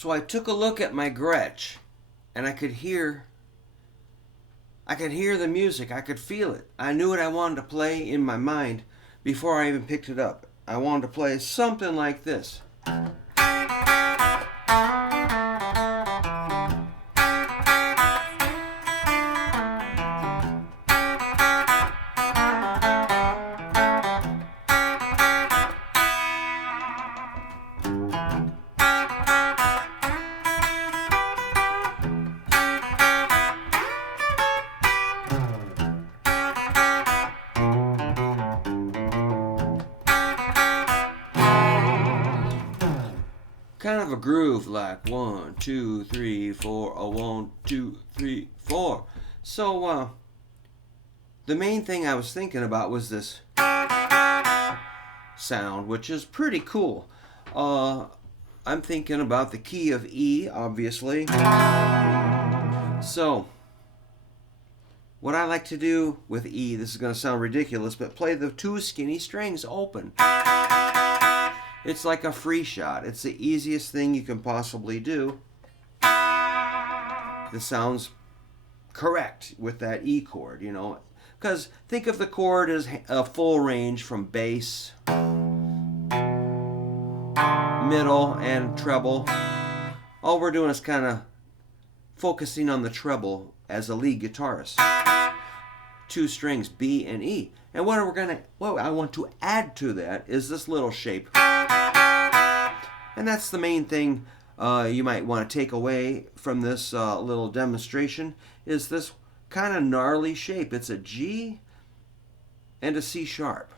So I took a look at my Gretsch, and I could hear the music. I could feel it. I knew what I wanted to play in my mind before I even picked it up. I wanted to play something like this. Kind of a groove, like 1, 2, 3, 4, 1, 2, 3, 4. So the main thing I was thinking about was this sound, which is pretty cool. I'm thinking about the key of E, obviously. So what I like to do with E, this is going to sound ridiculous, but play the 2 skinny strings open. It's like a free shot. It's the easiest thing you can possibly do. This sounds correct with that E chord, you know. Because think of the chord as a full range from bass, middle, and treble. All we're doing is kind of focusing on the treble as a lead guitarist. 2 strings, B and E. And what I want to add to that is this little shape. And that's the main thing you might want to take away from this little demonstration, is this kind of gnarly shape. It's a G and a C sharp.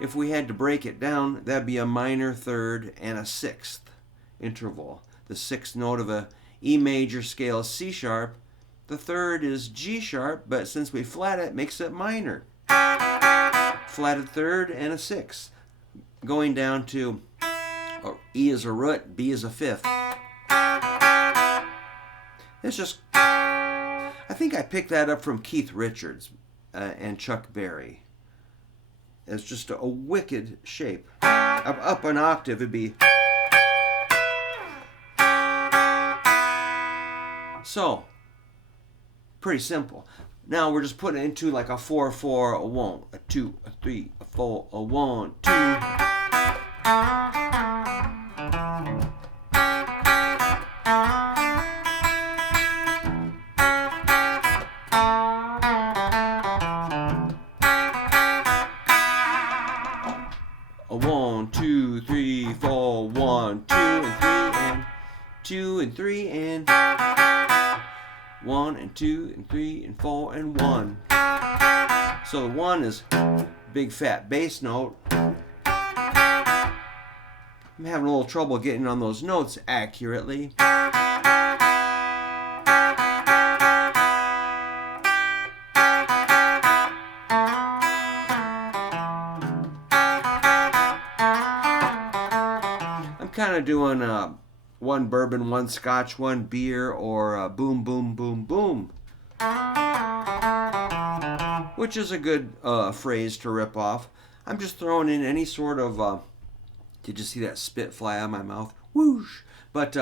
If we had to break it down, that'd be a minor third and a 6th interval. The 6th note of a E major scale is C sharp. The 3rd is G sharp, but since we flat it, makes it minor. Flatted 3rd and a 6th. Going down to E is a root, B is a 5th. It's just, I think I picked that up from Keith Richards and Chuck Berry. It's just a wicked shape. Up an octave, it'd be. So, pretty simple. Now we're just putting it into like a 4, 4, a 1, a 2, a 3, a 4, a 1, 2. A 1, 2, 3, 4, 1, 2 and 3 and 2 and 3 and 1 and 2 and 3 and 4 and 1. So the 1 is big fat bass note. I'm having a little trouble getting on those notes accurately. I'm kind of doing 1 bourbon, 1 scotch, 1 beer, or boom, boom, boom, boom. Which is a good phrase to rip off. I'm just throwing in any sort of, did you see that spit fly out of my mouth? Whoosh! But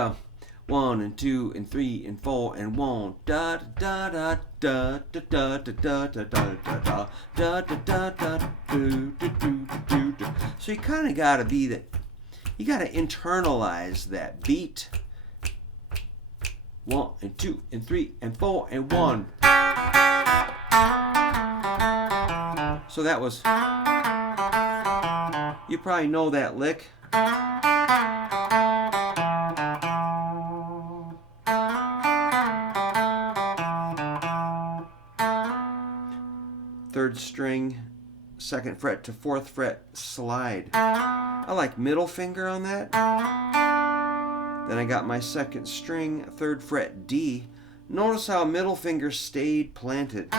1 and 2 and 3 and 4 and 1. Da da da da da da da da da da da da da da do do do do do. So you kind of gotta be that. You gotta internalize that beat. 1 and 2 and 3 and 4 and 1. So that was. You probably know that lick. Third string, 2nd fret to 4th fret slide. I like middle finger on that. Then I got my 2nd string, 3rd fret D. Notice how middle finger stayed planted.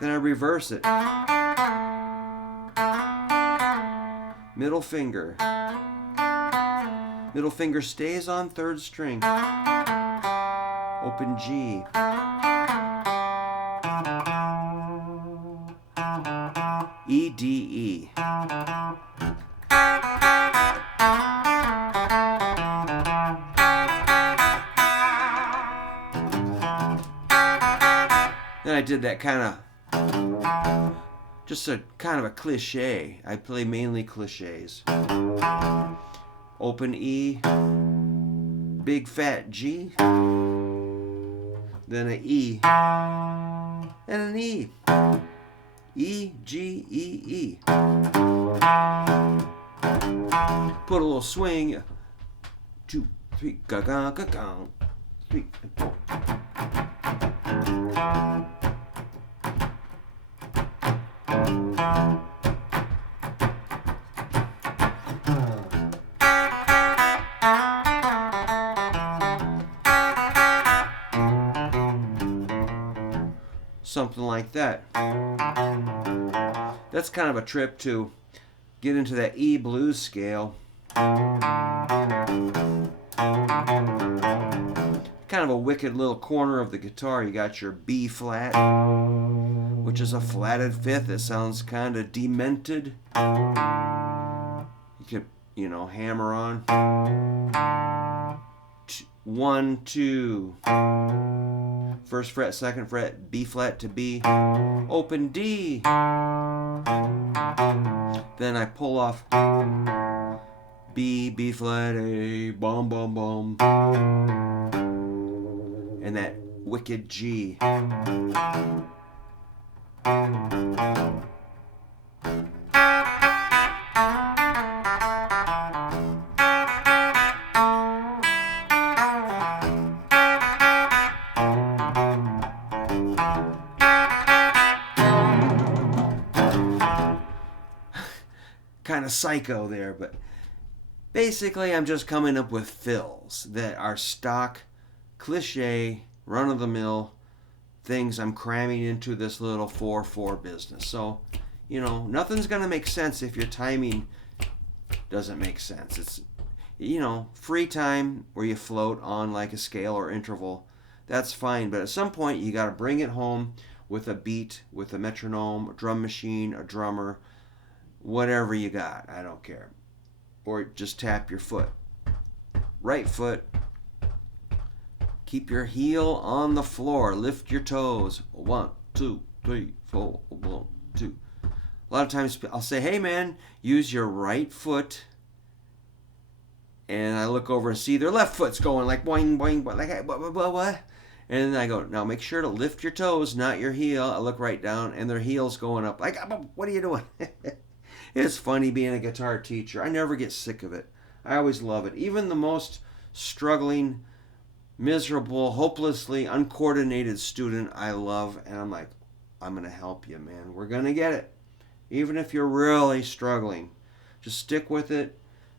Then I reverse it. Middle finger. Middle finger stays on 3rd string. Open G. E, D, E. Then I did that kind of, just a kind of a cliche. I play mainly cliches. Open E, big fat G, then an E, and an E. E, G, E, E. Put a little swing. 2, 3, ga ga ga ga. 3 and 4. Something like that. That's kind of a trip to get into that E blues scale. Kind of a wicked little corner of the guitar. You got your B flat, which is a flatted fifth. It sounds kind of demented. You could, hammer on. 1, 2. First fret, second fret, B flat to B, open D. Then I pull off B, B flat, A, bum, bum, bum. And that wicked G. Kind of psycho there, but basically I'm just coming up with fills that are stock, cliche, run-of-the-mill things I'm cramming into this little 4/4 business. So, nothing's going to make sense if your timing doesn't make sense. It's, free time where you float on like a scale or interval, that's fine, but at some point you got to bring it home with a beat, with a metronome, a drum machine, a drummer, whatever you got, I don't care. Or just tap your foot. Right foot. Keep your heel on the floor. Lift your toes. 1, 2, 3, 4, 1, 2. A lot of times I'll say, hey man, use your right foot. And I look over and see their left foot's going like boing, boing, boing, like what? And then I go, now make sure to lift your toes, not your heel. I look right down and their heel's going up. Like, what are you doing? It's funny being a guitar teacher. I never get sick of it. I always love it. Even the most struggling, miserable, hopelessly uncoordinated student I love. And I'm like, I'm going to help you, man. We're going to get it. Even if you're really struggling. Just stick with it.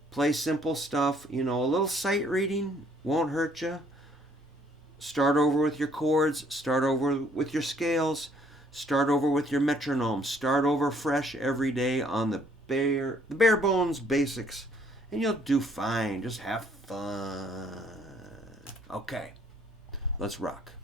Play simple stuff. A little sight reading won't hurt you. Start over with your chords. Start over with your scales. Start over with your metronome. Start over fresh every day on the bare bones basics. And you'll do fine. Just have fun. Okay. Let's rock.